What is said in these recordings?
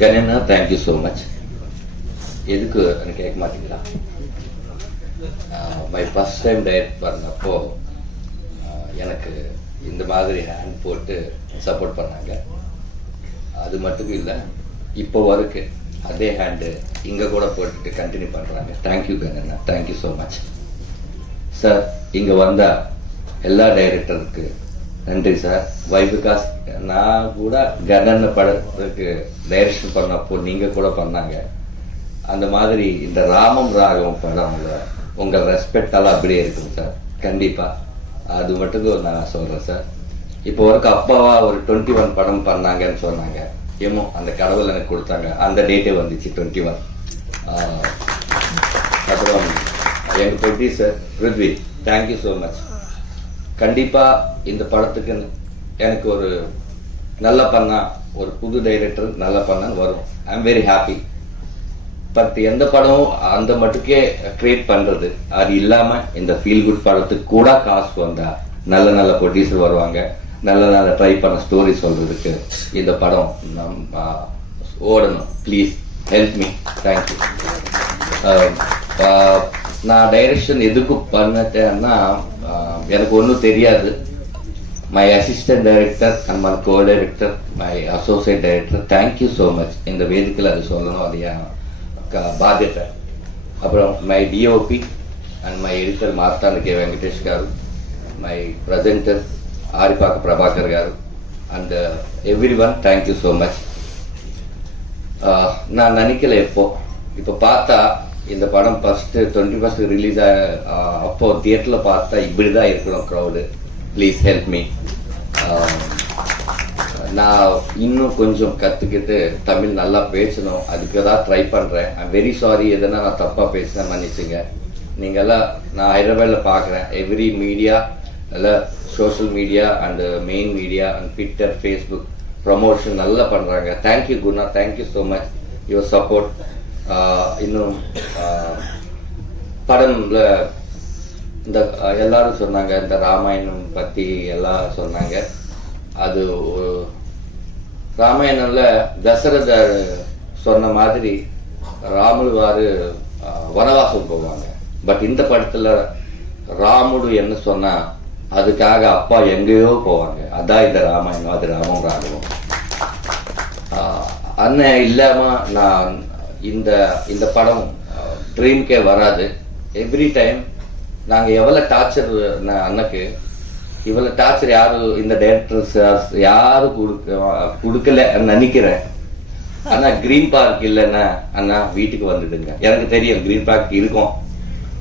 கணேனா thank you so much. எதுக்கு கேட்க மாட்டீங்களா? மை ஃபர்ஸ்ட் டைம் டைரக்ட் பண்ணப்போ எனக்கு இந்த மாதிரி ஹேண்ட் போட்டு சப்போர்ட் பண்ணாங்க. அது மட்டும் இல்லை, இப்போ வரைக்கும் அதே ஹேண்டு இங்கே கூட போட்டுட்டு கண்டினியூ பண்ணுறாங்க. தேங்க்யூ கண்ணா, தேங்க்யூ ஸோ மச் சார். இங்கே வந்த எல்லா டைரக்டருக்கு நன்றி சார். வை பிகாஸ் நான் கூட கண்ணன் படத்துக்கு டைரக்ஷன் பண்ணப்போ நீங்கள் கூட பண்ணாங்க. அந்த மாதிரி இந்த ராமம் ராகம் படம்ல உங்கள் ரெஸ்பெக்டால அப்படியே இருக்கும் சார். கண்டிப்பாக அது மட்டும் நான் சொல்கிறேன் சார். இப்போ வரைக்கும் அப்பாவா ஒரு 21 படம் பண்ணாங்கன்னு சொன்னாங்க. ஏமோ அந்த கடவுள் எனக்கு கொடுத்தாங்க, அந்த டேட்டே வந்துச்சு 21. அப்புறம் எங்கள் producer Prithvi, thank you so much. கண்டிப்பாக இந்த படத்துக்கு எனக்கு ஒரு நல்லா பண்ணா, ஒரு புது டைரக்டர் நல்லா பண்ணான்னு வரும். I am very happy. But எந்த படமும் அந்த மட்டுக்கே கிரியேட் பண்றது, அது இல்லாம இந்த ஃபீல் குட் படத்துக்கு கூட காசு வந்தா நல்ல நல்ல ப்ரொடியூசர் வருவாங்க, நல்ல நல்ல ட்ரை பண்ண ஸ்டோரி சொல்றதுக்கு இந்த படம் ஓடணும். Please help me. தேங்க்யூ. நான் டைரக்ஷன் எதுக்கு பண்ணேன்னா எனக்கு ஒன்றும் தெரியாது. My assistant director and my co director, my associate director, thank you so much. இந்த வேதிக்கில் அது சொல்லணும், அது బాధ్యత. అప్పుడు my DOP and my editor Marthanda K Venkatesh garu, my presenter Aripaka Prabhakar garu and everyone thank you so much. நான் நினைக்கல இப்போ பார்த்தா இந்த படம் ஃபர்ஸ்ட் 21 ரிலீஸ் அப்போ தியேட்டர்ல பார்த்தா இப்படிதான் இருக்கணும் க்ரௌடு. Please help me. நான் இன்னும் கொஞ்சம் கற்றுக்கிட்டு தமிழ் நல்லா பேசணும், அதுக்கு தான் ட்ரை பண்ணுறேன். ஐம் வெரி சாரி, எதனா நான் தப்பாக பேசினேன், மன்னிச்சுங்க. நீங்கள்லாம் நான் ஹைதராபாத்தில் பார்க்குறேன், எவ்ரி மீடியா எல்லாம் social media and main media and Twitter, Facebook promotion நல்லா பண்ணுறாங்க. Thank you Guna, thank you so much your support. இன்னும் படம்ல இந்த எல்லாரும் சொன்னாங்க, இந்த ராமாயணம் பற்றி எல்லாம் சொன்னாங்க. அது ராமாயணம்ல தசரதர் சொன்ன மாதிரி ராமுடு வனவாசம் போவாங்க. பட் இந்த படத்துல ராமுடு என்ன சொன்னா அதுக்காக அப்பா எங்கேயோ போவாங்க. அதான் இந்த ராமாயணம், அது ராமம் ராகவம். அண்ணன் இல்லாம நான் இந்த படம் ட்ரீம்கே வராது. எவ்ரி டைம் நாங்க எவ்வளவு டார்ச்சர் அண்ணக்கு, இவ்வளவு டார்ச்சர் யாரும் இந்த டைரக்டர்ஸ் யாரும் கொடுக்கல நினைக்கிறேன். ஆனா கிரீன் பார்க் இல்லைன்னா அண்ணா வீட்டுக்கு வந்துடுங்க. எனக்கு தெரியும் கிரீன் பார்க் இருக்கும்,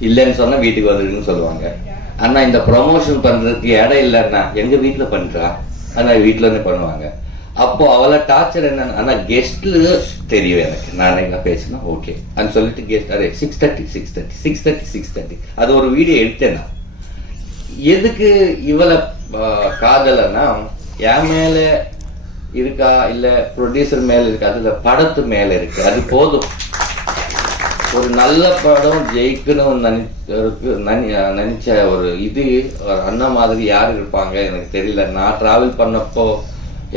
இல்லைன்னு சொன்னா வீட்டுக்கு வந்துடுன்னு சொல்லுவாங்க. ஆனா இந்த ப்ரொமோஷன் பண்றதுக்கு இடம் இல்லைன்னா எங்க வீட்டுல பண்றா, ஆனா வீட்டுல இருந்து பண்ணுவாங்க. அப்போ அவளை டார்ச்சர் என்ன, ஆனா கெஸ்ட்ல தெரியும் எனக்கு, நான் எங்க பேசினா ஓகே அப்படின்னு சொல்லிட்டு கெஸ்ட் அதே 6:30 அது ஒரு வீடியோ எடுத்தேன். எதுக்கு இவளை காதலன்னா என் மேல இருக்கா இல்ல ப்ரொடியூசர் மேல இருக்கா, அது படத்து மேல இருக்கு. அது போதும். ஒரு நல்ல படம் ஜெயிக்கணும்னு நினைச்ச ஒரு இது அண்ணா மாதிரி யாரு இருப்பாங்க எனக்கு தெரியல. நான் டிராவல் பண்ணப்போ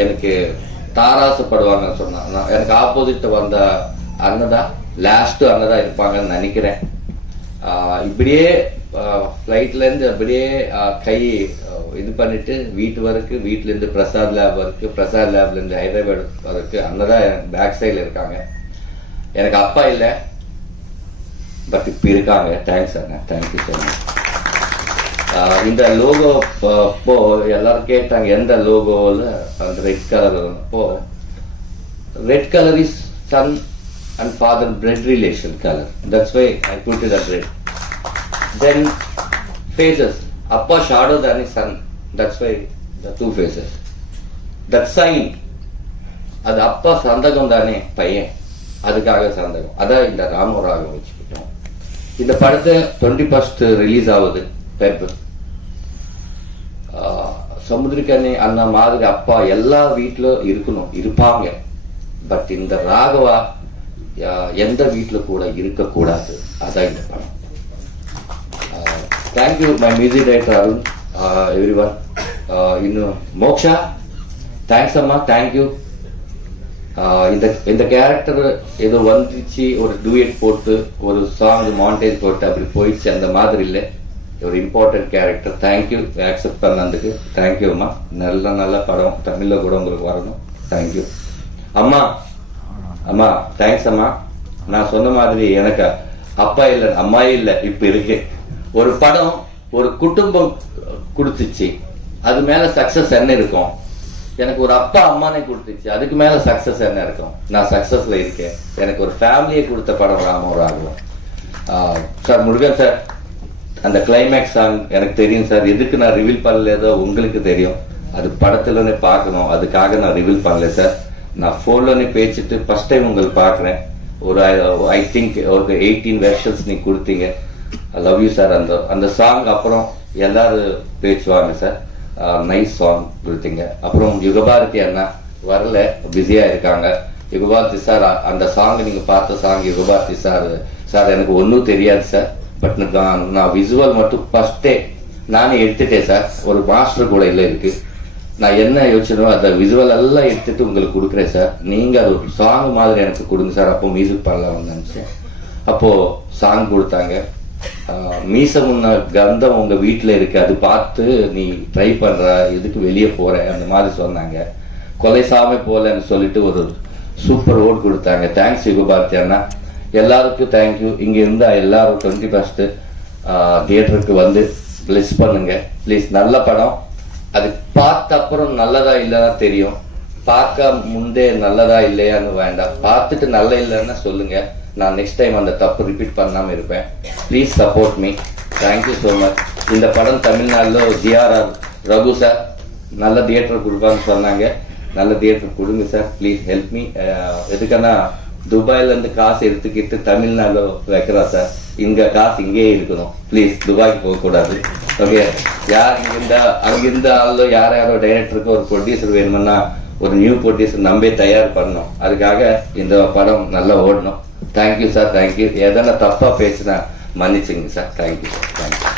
எனக்கு தாராசப்படுவாங்க சொன்னா, எனக்கு ஆப்போசிட் வந்த அண்ணதா லாஸ்ட் அண்ணதா இருப்பாங்கன்னு நினைக்கிறேன். இப்படியே ஃப்ளைட்ல இருந்து அப்படியே கை இது பண்ணிட்டு வீட்டு வரைக்கும், வீட்டுல இருந்து பிரசாத் லேப் வரைக்கும், பிரசாத் லேப்ல இருந்து ஹைதராபாத் வரைக்கும் அண்ணதான் எனக்கு பேக் சைட்ல இருக்காங்க. எனக்கு அப்பா இல்லை, பட் இப்ப இருக்காங்க. தேங்க்ஸ் அண்ணா, தேங்க்யூ ஸோ மச். இந்த லோகோ அப்போ எல்லாரும் கேட்டாங்க எந்த லோகோல அந்த ரெட் கலர். அப்போ red colour is sun and father blood relation color, that's why I put it that red. Then faces, appa shadow than his son, that's why the two faces. That sign, அது அப்பா சந்தகம் தானே பையன், அதுக்காக சந்தகம். அதான் இந்த ராமராக வச்சுக்கிட்டோம். இந்த படத்தை 21 ரிலீஸ் ஆகுது பேப்பர். சமுத்திரக்கனி அண்ணா மாதிரி அப்பா எல்லா வீட்டிலும் இருப்பாங்க. பட் இந்த ராகவா எந்த வீட்டுல கூட இருக்கக்கூடாது. அதான் இந்த படம். Thank you my music director Arun, every one. இன்னும் மோக்ஷா, தேங்க்ஸ் அம்மா, தேங்க்யூ. இந்த கேரக்டர் ஏதோ வந்துச்சு, ஒரு டூயட் போட்டு ஒரு சாங் மாண்டேஜ் போட்டு அப்படி போயிடுச்சு, அந்த மாதிரி இல்லை. ஒரு இம்பார்ட்டன்ட் கேரக்டர். தேங்க்யூ அக்செப்ட் பண்ணதுக்கு. தேங்க்யூ அம்மா. நல்ல நல்ல படம் தமிழ்ல கூட உங்களுக்கு வரணும். தேங்க்யூ அம்மா. அம்மா தேங்க்ஸ் அம்மா. நான் சொன்ன மாதிரி எனக்கு அப்பா இல்லை அம்மாயே இல்லை, இப்ப இருக்கு. ஒரு படம் ஒரு குடும்பம் கொடுத்துச்சு, அது மேல சக்சஸ் என்ன இருக்கும்? எனக்கு ஒரு அப்பா அம்மானே கொடுத்துச்சு, அதுக்கு மேல சக்சஸ் என்ன இருக்கும்? நான் சக்சஸ்ல இருக்கேன். எனக்கு ஒரு ஃபேமிலியை கொடுத்த படம் ராமோ ராகவம். சார் முருகன் சார், அந்த கிளைமேக்ஸ் சாங் எனக்கு தெரியும் சார். எதுக்கு நான் ரிவீல் பண்ணலேதோ உங்களுக்கு தெரியும். அது படத்துலனே பார்க்கணும், அதுக்காக நான் ரிவீல் பண்ணல சார். நான் ஃபோன்லனே பேசிட்டு ஃபர்ஸ்ட் டைம் உங்களுக்கு பார்க்குறேன். ஒரு ஐ திங்க் ஒரு 18 வெர்ஷன்ஸ் நீ கொடுத்தீங்க. I love you sir. அந்த சாங் அப்புறம் எல்லாரும் பேசுவாங்க சார். நைஸ் சாங் கொடுத்தீங்க. அப்புறம் யுகபாரதி அண்ணா வரல, பிஸியா இருக்காங்க. யுகபாரதி சார், அந்த சாங் நீங்க பார்த்த சாங் யுகபாரதி சார். சார் எனக்கு ஒன்றும் தெரியாது சார், பட் நான் விசுவல் மட்டும் ஃபர்ஸ்டே நானே எடுத்துட்டேன் சார். ஒரு மாஸ்டர் கூட இல்லை இருக்கு. நான் என்ன யோசிச்சனோ அந்த விசுவல் எல்லாம் எடுத்துட்டு உங்களுக்கு கொடுக்குறேன் சார். நீங்க அது ஒரு சாங் மாதிரி எனக்கு கொடுங்க சார். அப்போ மியூசிக் பண்ணலாம்னு நினைச்சேன். அப்போ சாங் கொடுத்தாங்க. மீச முன்ன கந்தம் உங்க வீட்டுல இருக்கு, அது பார்த்து நீ ட்ரை பண்ற, எதுக்கு வெளியே போற, அந்த மாதிரி சொன்னாங்க. கொலை சாமி போலன்னு சொல்லிட்டு ஒரு சூப்பர் ஓட் கொடுத்தாங்க. தேங்க்ஸ் யுகபாரதி அண்ணா. எல்லாருக்கும் தேங்க்யூ. இங்க இருந்தா எல்லாரும் 21st தியேட்டருக்கு வந்து பிளஸ் பண்ணுங்க ப்ளீஸ். நல்ல படம். அது பார்த்த அப்புறம் நல்லதா இல்லைன்னா தெரியும், பார்க்க முந்தே நல்லதா இல்லையான்னு வேண்டாம். பார்த்துட்டு நல்ல இல்லைன்னா சொல்லுங்க. நான் நெக்ஸ்ட் டைம் அந்த தப்பு ரிப்பீட் பண்ணாம இருப்பேன். Please support me. Thank you so much. இந்த படம் தமிழ்நாடுல GRR ரகு சார் நல்ல தியேட்டர் கொடுப்பான்னு சொன்னாங்க. நல்ல தியேட்டர் கொடுங்க சார். Please help me. எதுக்குன்னா துபாயில இருந்து காசு எடுத்துக்கிட்டு தமிழ்நாடு வைக்கிறா சார். இங்க காசு இங்கே இருக்கணும். ப்ளீஸ் துபாய்க்கு போக கூடாது. ஓகே, யார் அங்கிருந்த ஆளோ யாரோ டைரக்டருக்கு ஒரு ப்ரொடியூசர் வேணும்னா ஒரு நியூ ப்ரொடியூசர் நம்பே தயார் பண்ணணும். அதுக்காக இந்த படம் நல்லா ஓடணும். Thank you sir. தேங்க்யூ. எதனா தப்பா பேசினா மன்னிச்சுங்க சார். Thank you sir. தேங்க்யூ.